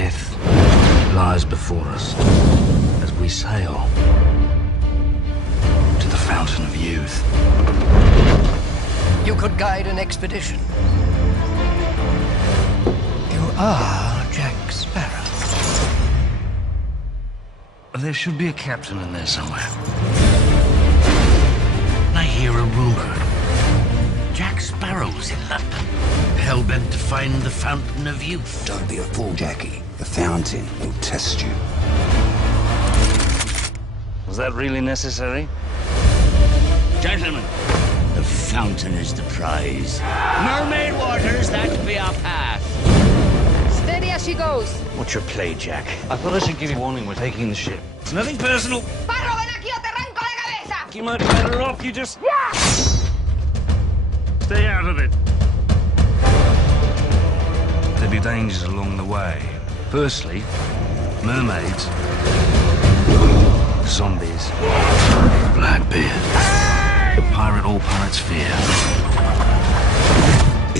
Death lies before us as we sail to the fountain of youth. You could guide an expedition. You are Jack Sparrow. There should be a captain in there somewhere. I hear a rumor. Jack Sparrow's in London, hell-bent to find the fountain of youth. Don't be a fool, Jackie. The fountain will test you. Was that really necessary? Gentlemen, the fountain is the prize. Mermaid waters, that be our path. Steady as she goes. What's your play, Jack? I thought I should give you warning. We're taking the ship. It's nothing personal. Sparrow, ven aquí o te arranco la cabeza. You might be better off. You just... Yeah! Stay out of it. There'll be dangers along the way. Firstly, mermaids, zombies, Blackbeard, the pirate all pirates fear.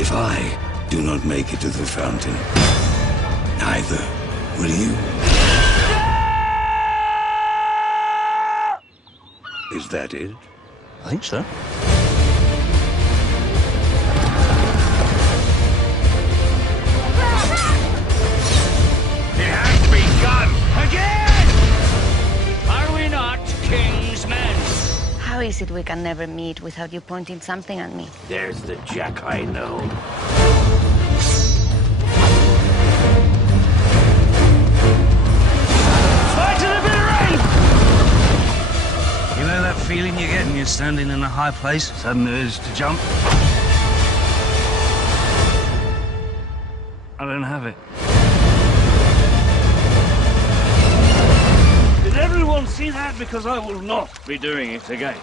If I do not make it to the fountain, neither will you. Is that it? I think so. It has begun again! Are we not king's men? How is it we can never meet without you pointing something at me? There's the Jack I know. Fight to the bitter end! You know that feeling you get when you're standing in a high place? Sudden urge to jump? I don't have it. Did everyone see that? Because I will not be doing it again.